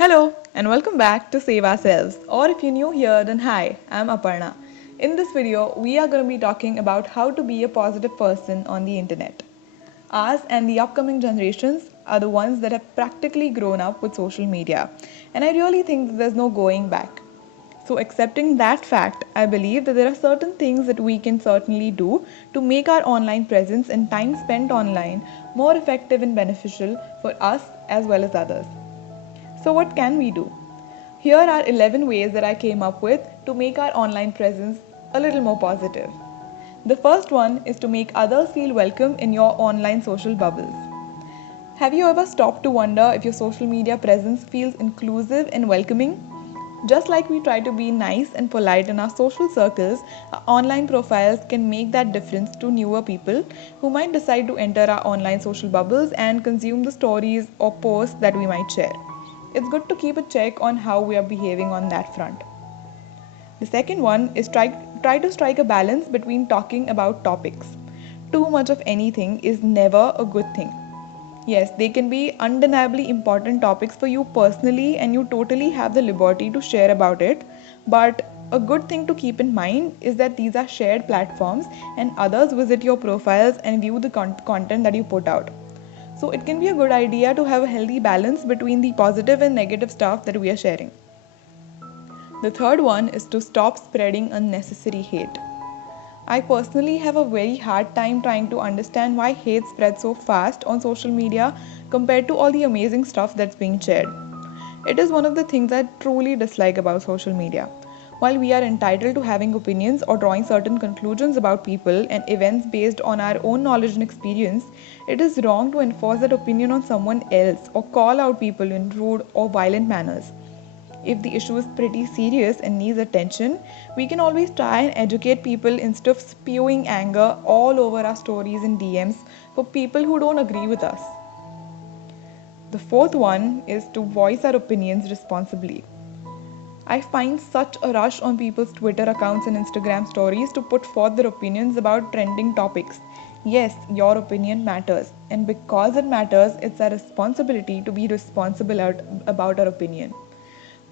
Hello and welcome back to Save Ourselves, or if you're new here then hi, I'm Aparna. In this video, we are going to be talking about how to be a positive person on the internet. Us and the upcoming generations are the ones that have practically grown up with social media, and I really think that there's no going back. So, accepting that fact, I believe that there are certain things that we can certainly do to make our online presence and time spent online more effective and beneficial for us as well as others. So, what can we do? Here are 11 ways that I came up with to make our online presence a little more positive. The first one is to make others feel welcome in your online social bubbles. Have you ever stopped to wonder if your social media presence feels inclusive and welcoming? Just like we try to be nice and polite in our social circles, our online profiles can make that difference to newer people who might decide to enter our online social bubbles and consume the stories or posts that we might share. It's good to keep a check on how we are behaving on that front. The second one is try to strike a balance between talking about topics. Too much of anything is never a good thing. Yes, they can be undeniably important topics for you personally, and you totally have the liberty to share about it. But a good thing to keep in mind is that these are shared platforms, and others visit your profiles and view the content that you put out. So, it can be a good idea to have a healthy balance between the positive and negative stuff that we are sharing. The third one is to stop spreading unnecessary hate. I personally have a very hard time trying to understand why hate spreads so fast on social media compared to all the amazing stuff that's being shared. It is one of the things I truly dislike about social media. While we are entitled to having opinions or drawing certain conclusions about people and events based on our own knowledge and experience, it is wrong to enforce that opinion on someone else or call out people in rude or violent manners. If the issue is pretty serious and needs attention, we can always try and educate people instead of spewing anger all over our stories and DMs for people who don't agree with us. The fourth one is to voice our opinions responsibly. I find such a rush on people's Twitter accounts and Instagram stories to put forth their opinions about trending topics. Yes, your opinion matters, and because it matters, it's our responsibility to be responsible about our opinion.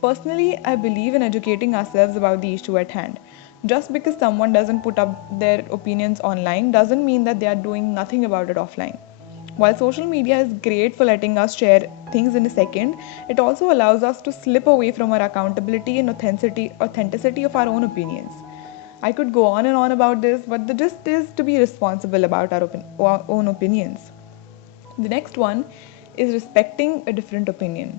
Personally, I believe in educating ourselves about the issue at hand. Just because someone doesn't put up their opinions online doesn't mean that they are doing nothing about it offline. While social media is great for letting us share things in a second, it also allows us to slip away from our accountability and authenticity of our own opinions. I could go on and on about this, but the gist is to be responsible about our own opinions. The next one is respecting a different opinion.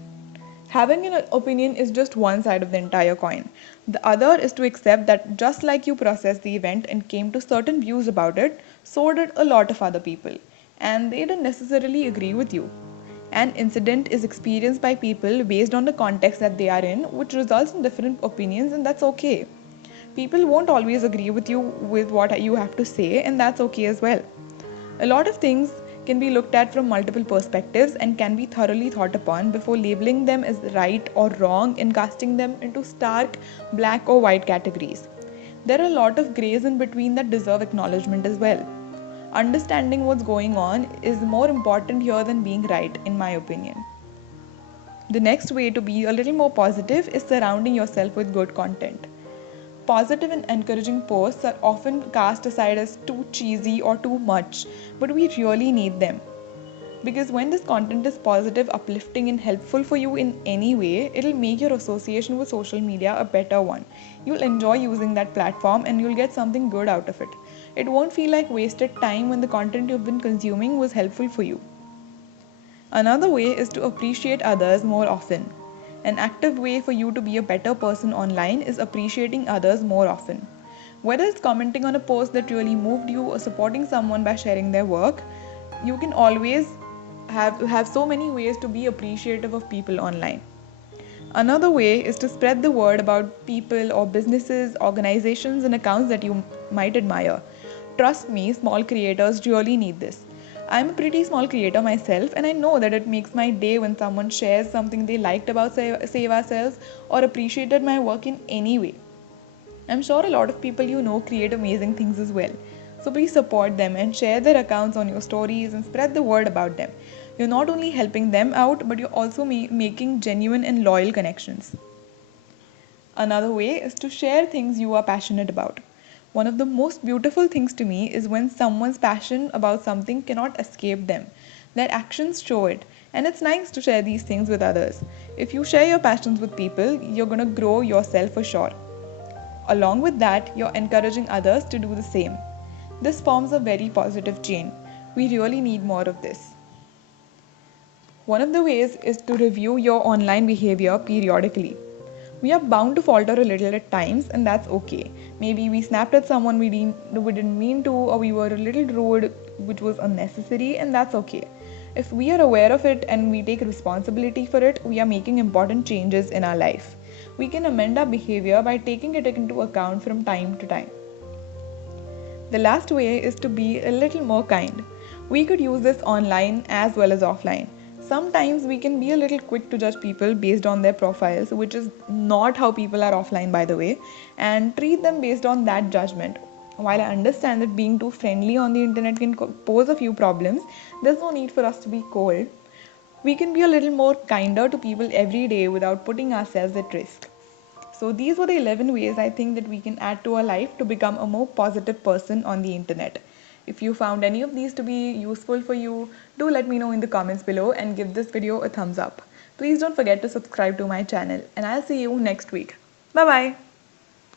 Having an opinion is just one side of the entire coin. The other is to accept that just like you processed the event and came to certain views about it, so did a lot of other people. And they didn't necessarily agree with you. An incident is experienced by people based on the context that they are in, which results in different opinions, and that's okay. People won't always agree with you with what you have to say, and that's okay as well. A lot of things can be looked at from multiple perspectives and can be thoroughly thought upon before labeling them as right or wrong and casting them into stark black or white categories. There are a lot of grays in between that deserve acknowledgement as well. Understanding what's going on is more important here than being right, in my opinion. The next way to be a little more positive is surrounding yourself with good content. Positive and encouraging posts are often cast aside as too cheesy or too much, but we really need them. Because when this content is positive, uplifting, and helpful for you in any way, it'll make your association with social media a better one. You'll enjoy using that platform and you'll get something good out of it. It won't feel like wasted time when the content you've been consuming was helpful for you. Another way is to appreciate others more often. An active way for you to be a better person online is appreciating others more often. Whether it's commenting on a post that really moved you or supporting someone by sharing their work, you can always have so many ways to be appreciative of people online. Another way is to spread the word about people or businesses, organizations, and accounts that you might admire. Trust me, small creators really need this. I'm a pretty small creator myself, and I know that it makes my day when someone shares something they liked about Save Ourselves or appreciated my work in any way. I'm sure a lot of people you know create amazing things as well. So please support them and share their accounts on your stories and spread the word about them. You're not only helping them out, but you're also making genuine and loyal connections. Another way is to share things you are passionate about. One of the most beautiful things to me is when someone's passion about something cannot escape them. Their actions show it, and it's nice to share these things with others. If you share your passions with people, you're gonna grow yourself for sure. Along with that, you're encouraging others to do the same. This forms a very positive chain. We really need more of this. One of the ways is to review your online behavior periodically. We are bound to falter a little at times, and that's okay. Maybe we snapped at someone we didn't mean to, or we were a little rude, which was unnecessary, and that's okay. If we are aware of it and we take responsibility for it, we are making important changes in our life. We can amend our behavior by taking it into account from time to time. The last way is to be a little more kind. We could use this online as well as offline. Sometimes we can be a little quick to judge people based on their profiles, which is not how people are offline, by the way, and treat them based on that judgment. While I understand that being too friendly on the internet can pose a few problems, there's no need for us to be cold. We can be a little more kinder to people every day without putting ourselves at risk. So, these were the 11 ways I think that we can add to our life to become a more positive person on the internet. If you found any of these to be useful for you, do let me know in the comments below and give this video a thumbs up. Please don't forget to subscribe to my channel, and I'll see you next week. Bye bye.